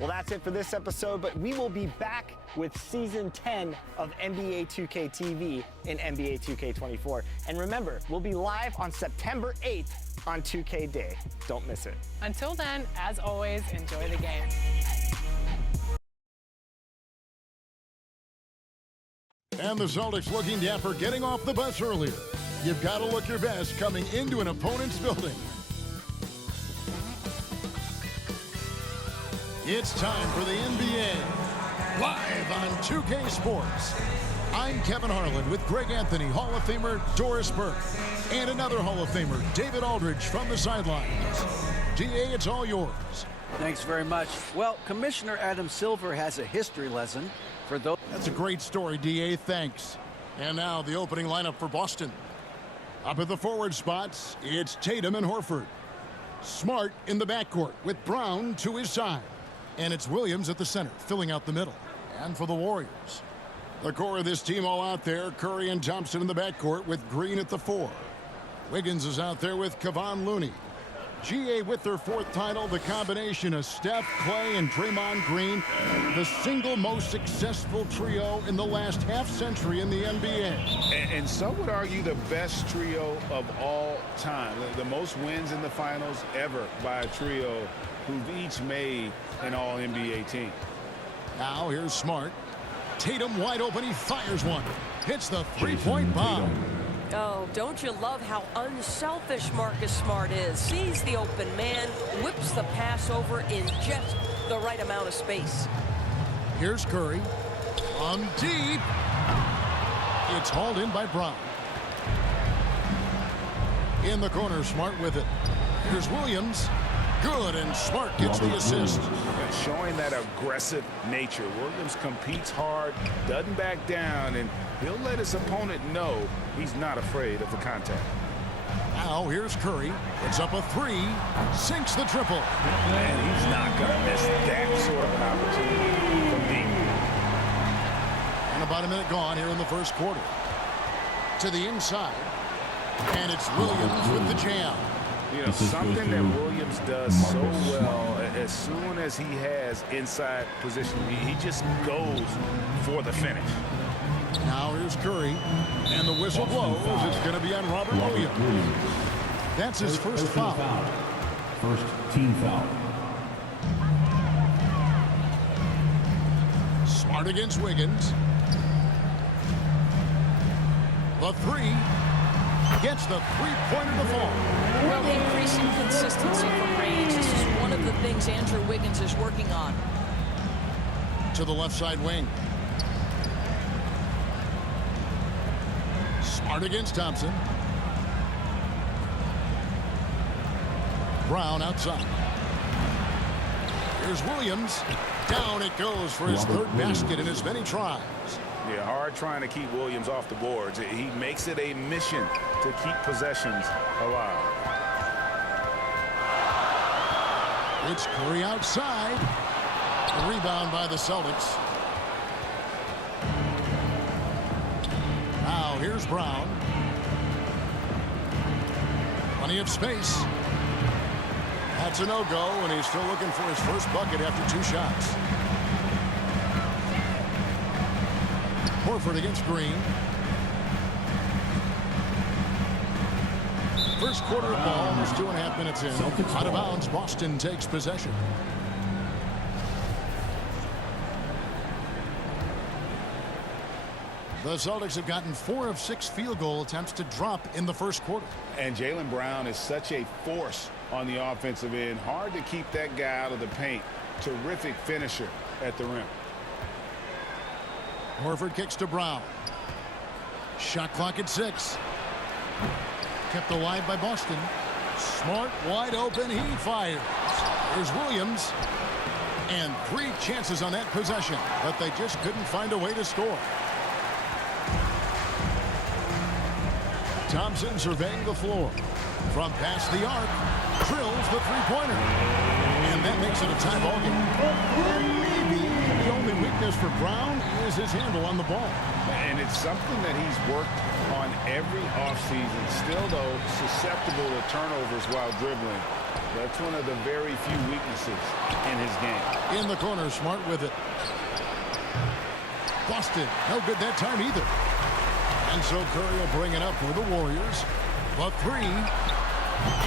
Well, that's it for this episode, but we will be back with Season 10 of NBA 2K TV in NBA 2K24. And remember, we'll be live on September 8th on 2K Day. Don't miss it. Until then, as always, enjoy the game. And the Celtics looking dapper getting off the bus earlier. You've got to look your best coming into an opponent's building. It's time for the NBA, live on 2K Sports. I'm Kevin Harlan with Greg Anthony, Hall of Famer Doris Burke, and another Hall of Famer, David Aldridge, from the sidelines. DA, it's all yours. Thanks very much. Well, Commissioner Adam Silver has a history lesson for those. That's a great story, DA. Thanks. And now the opening lineup for Boston. Up at the forward spots, it's Tatum and Horford. Smart in the backcourt with Brown to his side. And it's Williams at the center, filling out the middle. And for the Warriors, the core of this team all out there, Curry and Thompson in the backcourt with Green at the 4. Wiggins is out there with Kevon Looney. GA with their 4th title, the combination of Steph, Clay, and Draymond Green, the single most successful trio in the last half-century in the NBA. And some would argue the best trio of all time. The most wins in the finals ever by a trio who've each made an all-NBA team. Now here's Smart. Tatum wide open, he fires one. Hits the three-point bomb. Oh, don't you love how unselfish Marcus Smart is? Sees the open man, whips the pass over in just the right amount of space. Here's Curry. From deep. It's hauled in by Brown. In the corner, Smart with it. Here's Williams. Good, and Smart gets the assist. Showing that aggressive nature. Williams competes hard, doesn't back down, and he'll let his opponent know he's not afraid of the contact. Now here's Curry. It's up a 3. Sinks the triple. And he's not going to miss that sort of an opportunity from deep. And about a minute gone here in the first quarter. To the inside. And it's Williams with the jam. You know, something that Williams does so well, as soon as he has inside position, he just goes for the finish. Now here's Curry, and the whistle blows. It's going to be on Robert Williams. That's his first foul. First team foul. Smart against Wiggins. The 3. Gets the three-pointer to fall. Well, increasing consistency from range. This is one of the things Andrew Wiggins is working on. To the left side wing. Smart against Thompson. Brown outside. Here's Williams. Down it goes for his 3rd basket in as many tries. Yeah, hard trying to keep Williams off the boards. He makes it a mission to keep possessions alive. It's Curry outside. A rebound by the Celtics. Now here's Brown. Plenty of space. That's a no-go, and he's still looking for his first bucket after 2 shots. Horford against Green. First quarter of ball, almost 2.5 minutes in. Out of bounds, Boston takes possession. The Celtics have gotten 4 of 6 field goal attempts to drop in the first quarter. And Jaylen Brown is such a force on the offensive end. Hard to keep that guy out of the paint. Terrific finisher at the rim. Horford kicks to Brown. Shot clock at 6. Kept alive by Boston. Smart wide open. He fires. Here's Williams. And 3 chances on that possession, but they just couldn't find a way to score. Thompson surveying the floor. From past the arc, drills the three-pointer. And that makes it a tie ball game. Maybe the only weakness for Brown is his handle on the ball. And it's something that he's worked on every offseason. Still, though, susceptible to turnovers while dribbling. That's one of the very few weaknesses in his game. In the corner, Smart with it. Busted. No good that time either. And so Curry will bring it up for the Warriors. The three.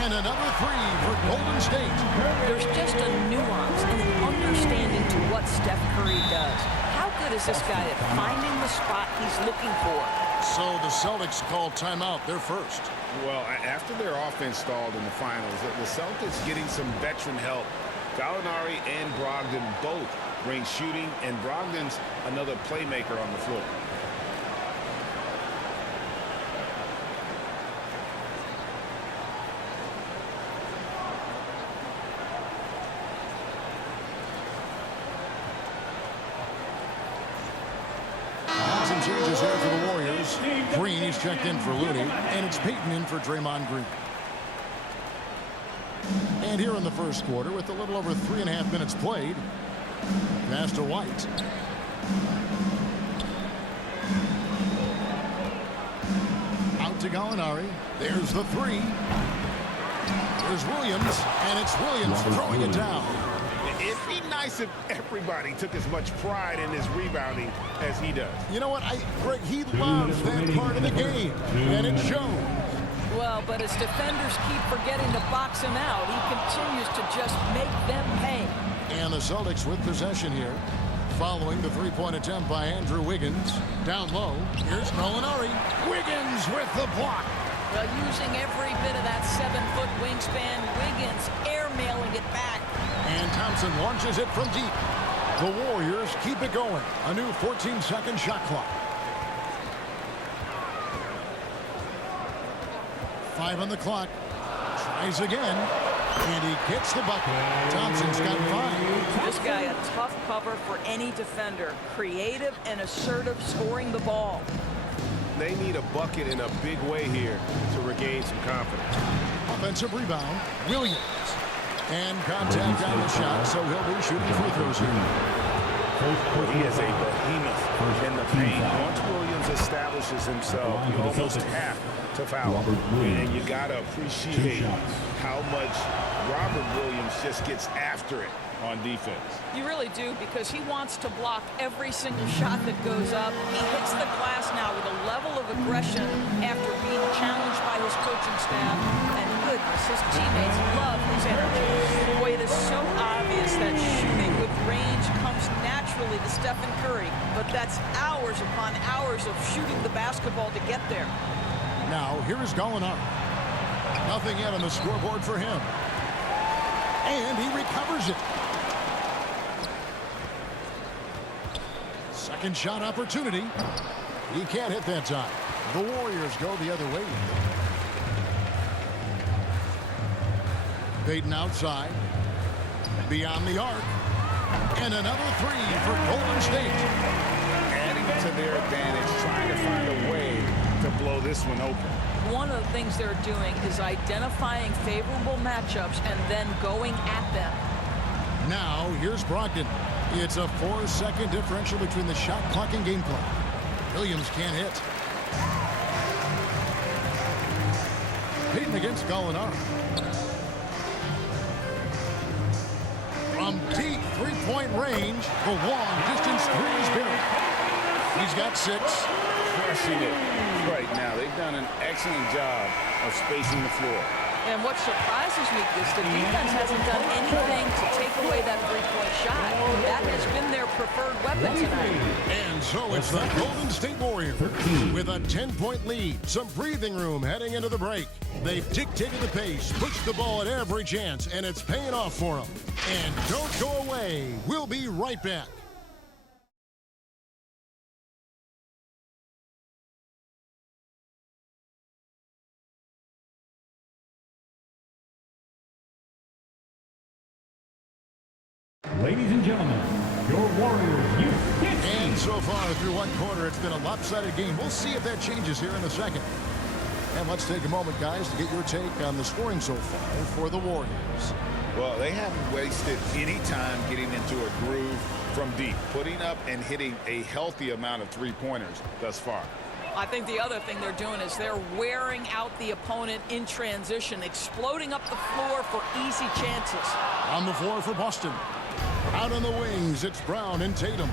And another three for Golden State. There's just a nuance and an understanding to what Steph Curry does. How good is this guy at finding the spot he's looking for? So the Celtics call timeout. They're first. Well, after their offense stalled in the finals, the Celtics getting some veteran help. Gallinari and Brogdon both bring shooting, and Brogdon's another playmaker on the floor. Some changes here for the Warriors. Green is checked in for Looney, and it's Peyton in for Draymond Green. And here in the first quarter, with a little over 3.5 minutes played, pass to White. Out to Gallinari. There's the three. There's Williams, and it's Williams throwing it down. It'd be nice if everybody took as much pride in his rebounding as he does. You know what? Greg, he loves that part of the game, and it shows. Well, but as defenders keep forgetting to box him out, he continues to just make them pay. And the Celtics with possession here, following the three-point attempt by Andrew Wiggins. Down low, here's Gallinari. Wiggins with the block. Well, using every bit of that 7-foot wingspan, Wiggins airmailing it back. And Thompson launches it from deep. The Warriors keep it going. A new 14-second shot clock. 5 on the clock. Tries again. And he gets the bucket. Thompson's got 5. This guy a tough cover for any defender. Creative and assertive scoring the ball. They need a bucket in a big way here to regain some confidence. Offensive rebound. Williams. And contact on the shot, so he'll be shooting free throws here. He is a behemoth in the paint. Once Williams establishes himself, you almost have to foul. And you got to appreciate how much Robert Williams just gets after it on defense. You really do, because he wants to block every single shot that goes up. He hits the glass now with a level of aggression after being challenged by his coaching staff. And goodness, his teammates love his energy. Boy, it is so obvious that shooting with range comes naturally to Stephen Curry, but that's hours upon hours of shooting the basketball to get there. Now, here is Gallinari. Nothing yet on the scoreboard for him. And he recovers it. Second shot opportunity. He can't hit that time. The Warriors go the other way. Peyton outside. Beyond the arc. And another three for Golden State. Adding to their advantage, trying to find a way to blow this one open. One of the things they're doing is identifying favorable matchups and then going at them. Now, here's Brogdon. It's a 4-second differential between the shot clock and game clock. Williams can't hit. Peyton against Gallinari. From deep three-point range, the long-distance three is buried. He's got 6. Crushing it right now. They've done an excellent job of spacing the floor. And what surprises me is the defense hasn't done anything to take away that three-point shot. That has been their preferred weapon tonight. And so it's the Golden State Warriors with a 10-point lead. Some breathing room heading into the break. They've dictated the pace, pushed the ball at every chance, and it's paying off for them. And don't go away. We'll be right back. Ladies and gentlemen, your Warriors youth. And so far through one quarter, it's been a lopsided game. We'll see if that changes here in a second. And let's take a moment, guys, to get your take on the scoring so far for the Warriors. Well, they haven't wasted any time getting into a groove from deep, putting up and hitting a healthy amount of three-pointers thus far. I think the other thing they're doing is they're wearing out the opponent in transition, exploding up the floor for easy chances. On the floor for Boston. Out on the wings, it's Brown and Tatum.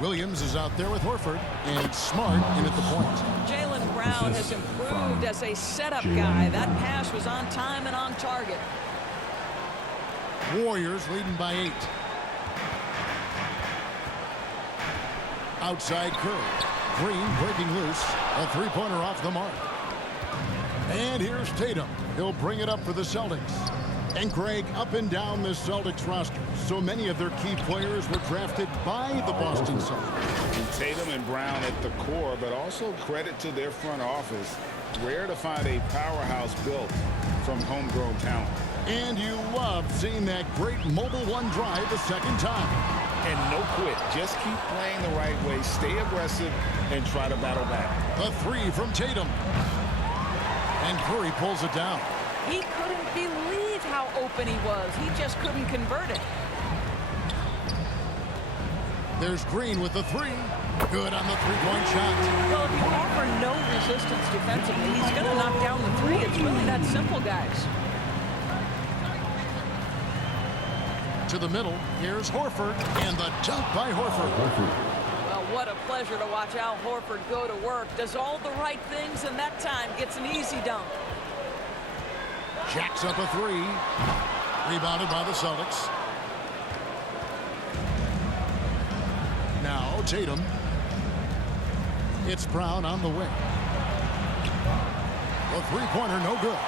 Williams is out there with Horford, and Smart in at the point. Jaylen Brown has improved as a setup guy. That pass was on time and on target. Warriors leading by 8. Outside Curry. Green breaking loose. A three-pointer off the mark. And here's Tatum. He'll bring it up for the Celtics. And Greg, up and down the Celtics roster, so many of their key players were drafted by the Boston Celtics. And Tatum and Brown at the core, but also credit to their front office. Rare to find a powerhouse built from homegrown talent. And you love seeing that great mobile one drive the second time. And no quit. Just keep playing the right way. Stay aggressive and try to battle back. The three from Tatum. And Curry pulls it down. He couldn't believe how open he was. He just couldn't convert it. There's Green with the three. Good on the three-point shot. Well, if you offer no resistance defensively, he's going to knock down the three. It's really that simple, guys. To the middle, here's Horford, and the dunk by Horford. Well, what a pleasure to watch Al Horford go to work. Does all the right things, and that time gets an easy dunk. Jacks up a three. Rebounded by the Celtics. Now Tatum. It's Brown on the wing. The three-pointer no good.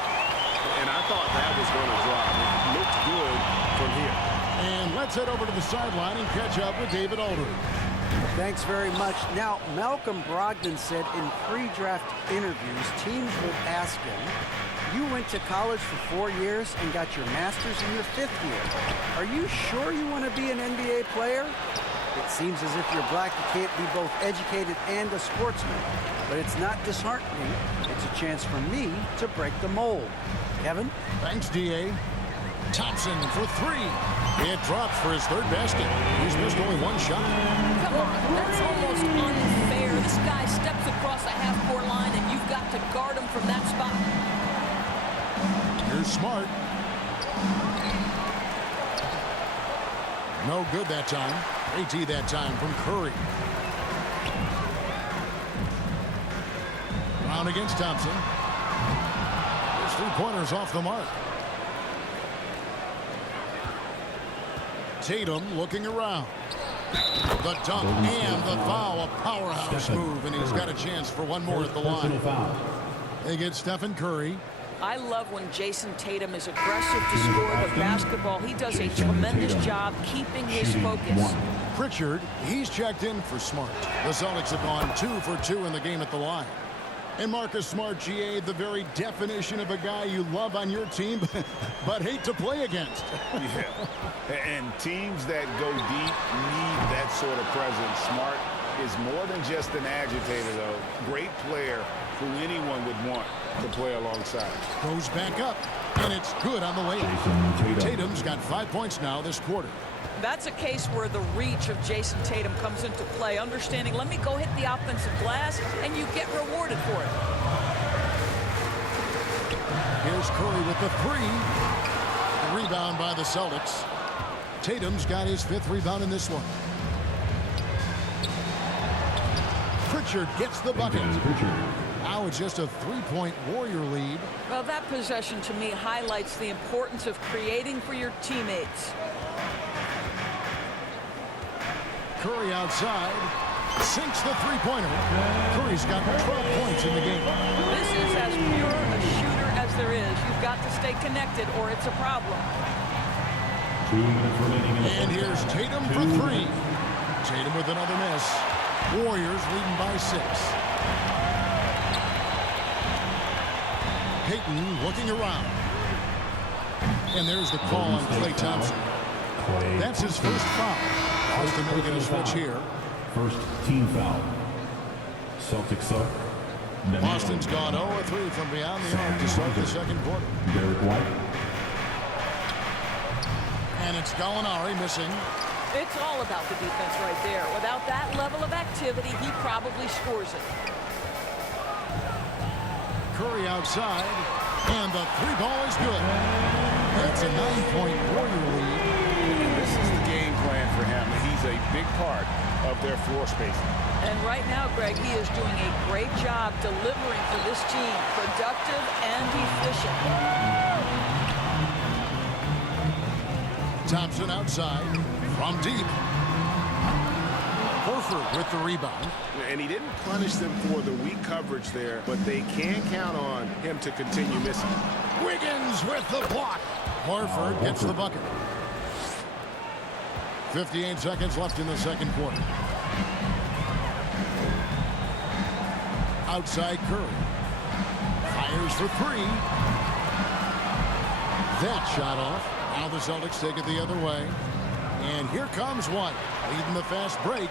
And I thought that was going to drop. It looked good from here. And let's head over to the sideline and catch up with David Aldridge. Thanks very much. Now, Malcolm Brogdon said in pre-draft interviews, teams would ask him, you went to college for 4 years and got your master's in your 5th year. Are you sure you want to be an NBA player? It seems as if you're black, you can't be both educated and a sportsman. But it's not disheartening. It's a chance for me to break the mold. Kevin? Thanks, D.A. Thompson for three. It drops for his third basket. He's missed only one shot. Come on, that's almost unfair. This guy steps across the half-court line, and you've got to guard him from that spot. Here's Smart. No good that time. AT that time from Curry. Brown against Thompson. His three-pointers off the mark. Tatum looking around. The dunk and the foul. A powerhouse move, and he's got a chance for one more at the line. They get Stephen Curry. I love when Jason Tatum is aggressive to score the basketball. He does a tremendous job keeping his focus. Pritchard, he's checked in for Smart. The Celtics have gone 2 for 2 in the game at the line. And Marcus Smart, GA, the very definition of a guy you love on your team, but hate to play against. Yeah, and teams that go deep need that sort of presence. Smart is more than just an agitator, though. Great player who anyone would want to play alongside. Goes back up, and it's good on the way. Tatum's got 5 points now this quarter. That's a case where the reach of Jason Tatum comes into play. Understanding, let me go hit the offensive glass, and you get rewarded for it. Here's Curry with the three. The rebound by the Celtics. Tatum's got his 5th rebound in this one. Pritchard gets the bucket. Now it's just a 3-point Warrior lead. Well, that possession to me highlights the importance of creating for your teammates. Curry outside, sinks the three-pointer. Curry's got 12 points in the game. This is as pure a shooter as there is. You've got to stay connected or it's a problem. 2 minutes remaining in the And here's Tatum for three. Tatum with another miss. Warriors leading by 6. Payton looking around. And there's the call on Klay Thompson. That's his first foul. Boston making a switch here. First team foul. Celtics up. Boston's gone 0-3 from beyond the arc to start the second quarter. Derek White. And it's Gallinari missing. It's all about the defense right there. Without that level of activity, he probably scores it. Curry outside, and the three ball is good. That's a 9-point Warrior lead. And this is the game plan for him. He's a big part of their floor spacing. And right now, Greg, he is doing a great job delivering for this team, productive and efficient. Thompson outside from deep. Horford with the rebound. And he didn't punish them for the weak coverage there, but they can count on him to continue missing. Wiggins with the block. Horford gets the bucket. 58 seconds left in the second quarter. Outside Curry. Fires for three. That shot off. Now the Celtics take it the other way. And here comes one. Leading the fast break.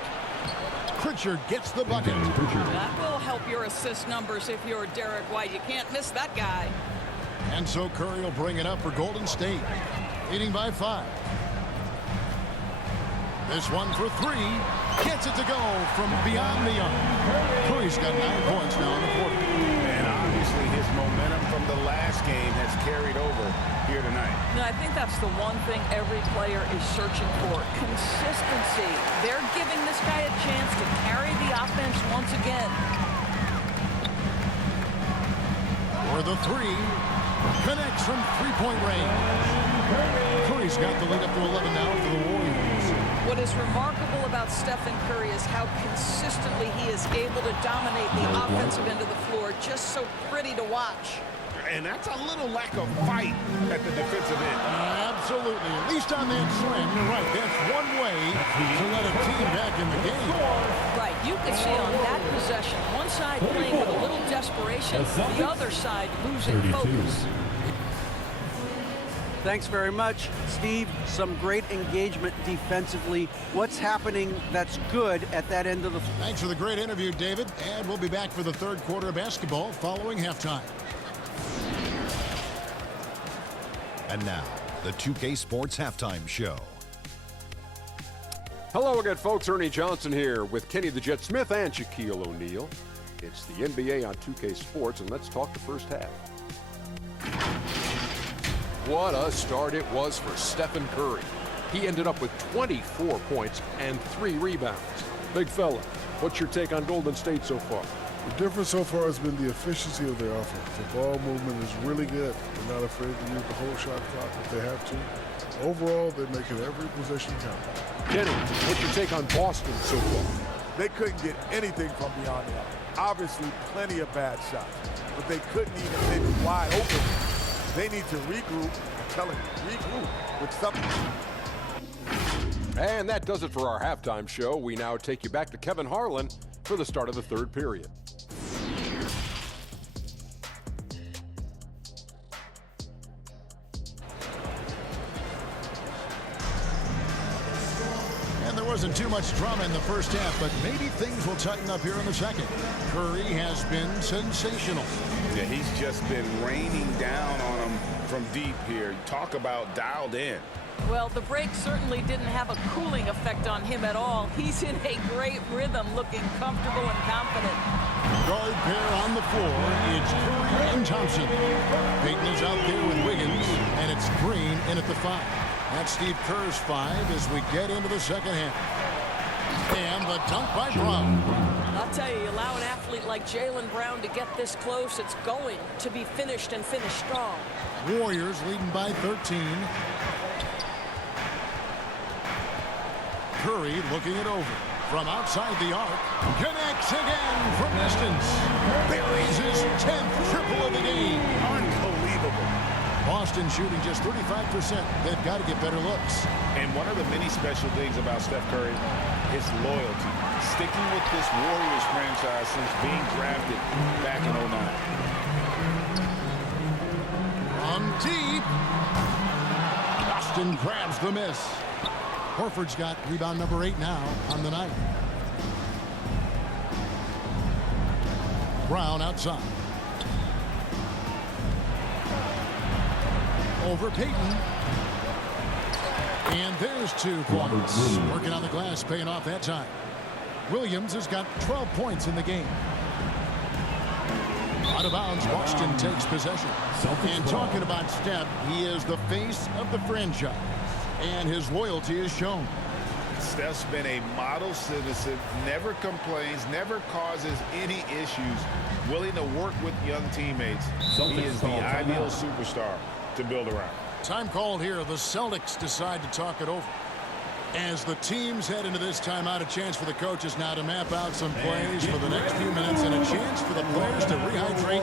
Pritchard gets the bucket. That will help your assist numbers if you're Derek White. You can't miss that guy. And so Curry will bring it up for Golden State. Leading by 5. This one for three. Gets it to go from beyond the arc. Curry's got 9 points now in the quarter. And obviously his momentum from the last game has carried over here tonight. Now, I think that's the one thing every player is searching for. Consistency. They're giving this guy a chance to carry the offense once again. For the three. Connects from three-point range. Curry's got the lead up to 11 now for the Warriors. What is remarkable about Stephen Curry is how consistently he is able to dominate the offensive end of the floor. Just so pretty to watch. And that's a little lack of fight at the defensive end. Absolutely. At least on that slam, you're right. That's one way to let a team back in the game. Right. You could see on that possession, one side playing with a little desperation, the other side losing focus. Thanks very much, Steve. Some great engagement defensively. What's happening that's good at that end of the floor? Thanks for the great interview, David. And we'll be back for the third quarter of basketball following halftime. And now, the 2K Sports Halftime Show. Hello again, folks. Ernie Johnson here with Kenny the Jet Smith and Shaquille O'Neal. It's the NBA on 2K Sports, and let's talk the first half. What a start it was for Stephen Curry. He ended up with 24 points and 3 rebounds. Big fella, what's your take on Golden State so far? The difference so far has been the efficiency of their offense. The ball movement is really good. They're not afraid to use the whole shot clock if they have to. Overall, they're making every possession count. Kenny, what's your take on Boston so far? They couldn't get anything from beyond the arc. Obviously, plenty of bad shots, but they couldn't even hit wide open. They need to regroup. I'm telling you, regroup with something. And that does it for our halftime show. We now take you back to Kevin Harlan for the start of the third period. And there wasn't too much drama in the first half, but maybe things will tighten up here in the second. Curry has been sensational. Yeah, he's just been raining down on them from deep here. Talk about dialed in. Well, the break certainly didn't have a cooling effect on him at all. He's in a great rhythm, looking comfortable and confident. Guard pair on the floor. It's Curry and Thompson. Payton is out there with Wiggins, and it's Green in at the 5. That's Steve Kerr's 5 as we get into the second half. And the dunk by Brown. I'll tell you, allow an athlete like Jaylen Brown to get this close, it's going to be finished and finished strong. Warriors leading by 13. Curry looking it over from outside the arc. Connects again from distance. Buries his 10th triple of the game. Unbelievable. Boston shooting just 35%. They've got to get better looks. And one of the many special things about Steph Curry, his loyalty. Sticking with this Warriors franchise since being drafted back in 09. From deep. Boston grabs the miss. Horford's got rebound number 8 now on the night. Brown outside. Over Payton. And there's 2 points. Working on the glass, paying off that time. Williams has got 12 points in the game. Out of bounds, Boston takes possession. And talking about Steph, he is the face of the franchise, and his loyalty is shown. Steph's been a model citizen, never complains, never causes any issues, willing to work with young teammates. He is the ideal superstar to build around. Time called here. The Celtics decide to talk it over. As the teams head into this timeout, a chance for the coaches now to map out some plays for the next few minutes and a chance for the players to rehydrate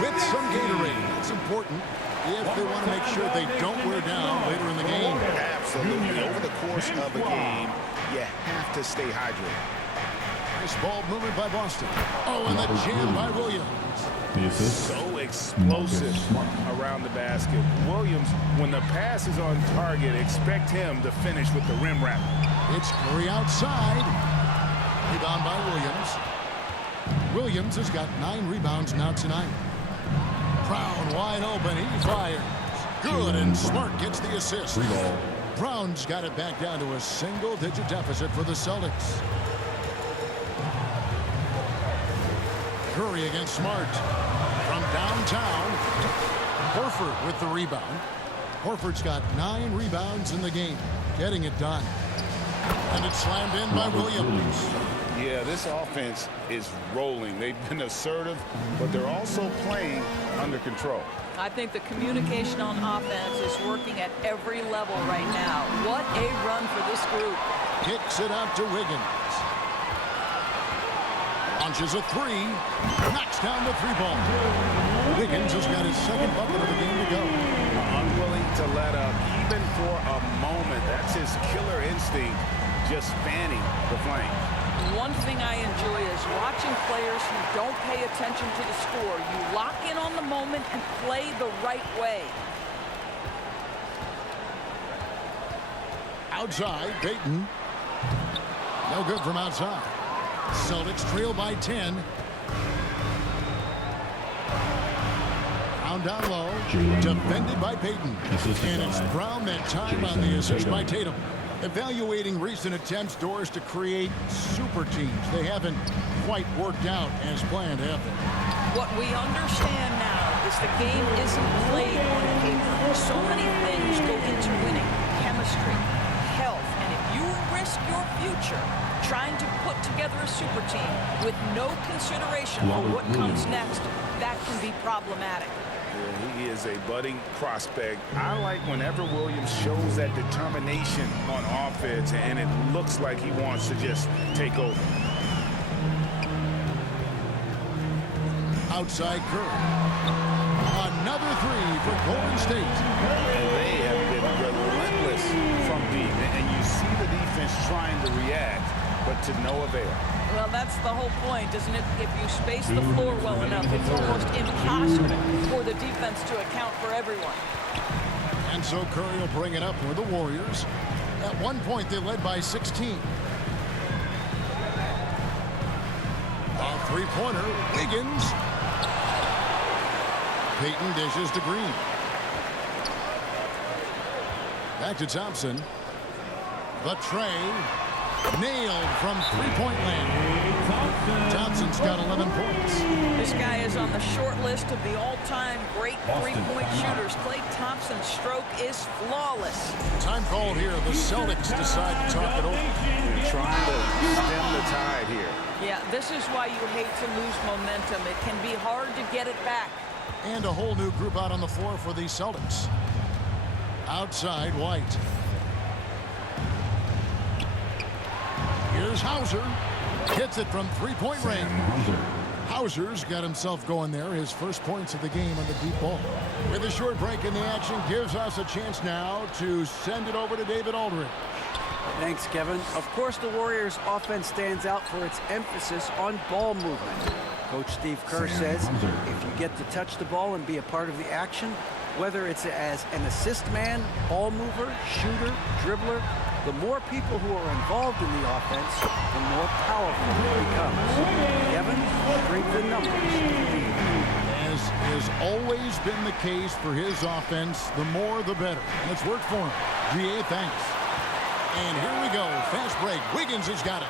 with some Gatorade. That's important if they want to make sure they don't wear down later in the game. Absolutely. Over the course of a game, you have to stay hydrated. Nice ball movement by Boston. Oh, and the jam by Williams. So explosive around the basket. Williams, when the pass is on target, expect him to finish with the rim wrap. It's Curry outside. Rebound by Williams. Williams has got 9 rebounds now tonight. Brown wide open. He fires. Good, and Smart gets the assist. Brown's got it back down to a single-digit deficit for the Celtics. Curry against Smart. From downtown, Horford with the rebound. Horford's got 9 rebounds in the game, getting it done. And it's slammed in by Williams. Yeah, this offense is rolling. They've been assertive, but they're also playing under control. I think the communication on offense is working at every level right now. What a run for this group. Kicks it out to Wiggins. Launches a 3. Knocks down the 3-ball. Wiggins has got his second bucket of the game to go. Unwilling to let up, even for a moment. That's his killer instinct, just fanning the flame. One thing I enjoy is watching players who don't pay attention to the score. You lock in on the moment and play the right way. Outside, Payton. No good from outside. Celtics trail by 10. Brown down low. Defended by Payton. And it's Brown that time on the assist by Tatum. Evaluating recent attempts, Doris, to create super teams. They haven't quite worked out as planned, have they? What we understand now is the game isn't played on paper. So many things go into winning. Chemistry, health, and if you risk your future trying to put together a super team with no consideration for what comes next, that can be problematic. He is a budding prospect. I like whenever Williams shows that determination on offense and it looks like he wants to just take over. Outside Curry. Another 3 for Golden State. And they have been relentless from deep. And you see the defense trying to react, but to no avail. Well, that's the whole point, isn't it? If you space the floor well enough, it's almost impossible for the defense to account for everyone. And so Curry will bring it up for the Warriors. At one point, they led by 16. A 3-pointer, Wiggins. Payton dishes to Green. Back to Thompson. The tray. Nailed from 3-point land. Thompson's got 11 points. This guy is on the short list of the all-time great 3-point shooters. Klay Thompson's stroke is flawless. Time called here. The Celtics decide to talk it over. Trying to stem the tide here. Yeah, this is why you hate to lose momentum. It can be hard to get it back. And a whole new group out on the floor for the Celtics. Outside, White. Here's Hauser. Hits it from 3-point range. Hauser's got himself going there. His first points of the game on the deep ball. With a short break in the action, gives us a chance now to send it over to David Aldridge. Thanks, Kevin. Of course, the Warriors' offense stands out for its emphasis on ball movement. Coach Steve Kerr says if you get to touch the ball and be a part of the action, whether it's as an assist man, ball mover, shooter, dribbler, the more people who are involved in the offense, the more powerful it becomes. Kevin, strength in numbers. As has always been the case for his offense, the more the better. And it's worked for him. GA, thanks. And here we go. Fast break. Wiggins has got it.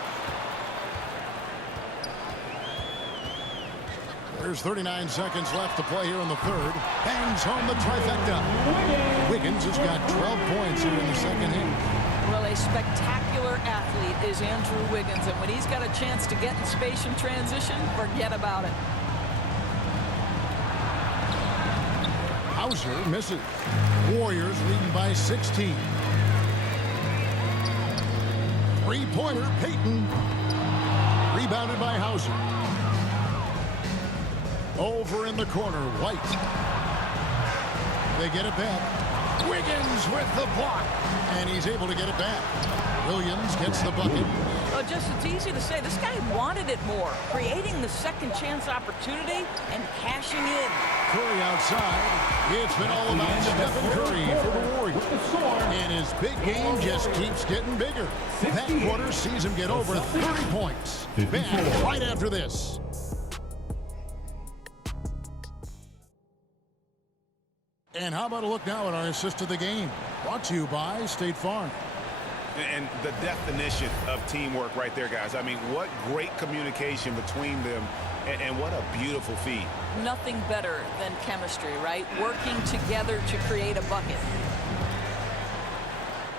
There's 39 seconds left to play here in the third. Bangs home the trifecta. Wiggins has got 12 points here in the second half. Well, a spectacular athlete is Andrew Wiggins, and when he's got a chance to get in space and transition, forget about it. Hauser misses. Warriors leading by 16. Three-pointer, Payton. Rebounded by Hauser. Over in the corner, White. They get it back. Wiggins with the block. And he's able to get it back. Williams gets the bucket. Well, just it's easy to say. This guy wanted it more. Creating the second chance opportunity and cashing in. Curry outside. It's been all about Stephen Curry for the Warriors. And his big game just keeps getting bigger. That quarter sees him get over 30 points. Back right after this. And how about a look now at our assist of the game? Brought to you by State Farm. And the definition of teamwork right there, guys. I mean, what great communication between them, and what a beautiful feed. Nothing better than chemistry, right? Working together to create a bucket.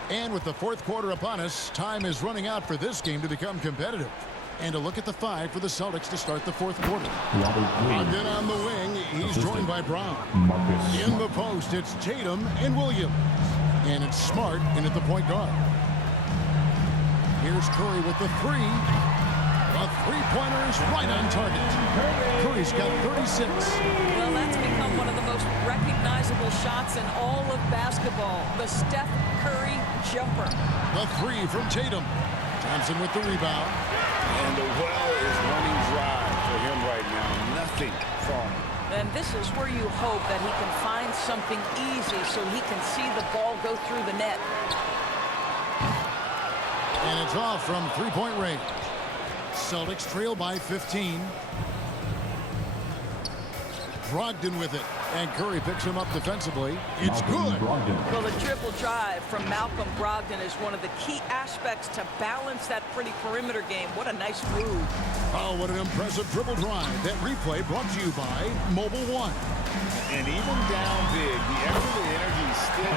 And with the fourth quarter upon us, time is running out for this game to become competitive. And a look at the five for the Celtics to start the fourth quarter. Ogden on the wing. He's joined by Brown. In the post, it's Tatum and Williams. And it's Smart in at the point guard. Here's Curry with the three. A three-pointer is right on target. Curry's got 36. Well, that's become one of the most recognizable shots in all of basketball. The Steph Curry jumper. The three from Tatum. Johnson with the rebound. And the well is running dry for him right now. Nothing falling. And this is where you hope that he can find something easy so he can see the ball go through the net. And it's off from three-point range. Celtics trail by 15. Brogdon with it. And Curry picks him up defensively. It's good. Well, the triple drive from Malcolm Brogdon is one of the key aspects to balance that pretty perimeter game. What a nice move. Oh, what an impressive triple drive. That replay brought to you by Mobile One. And even down big, the effort and energy is still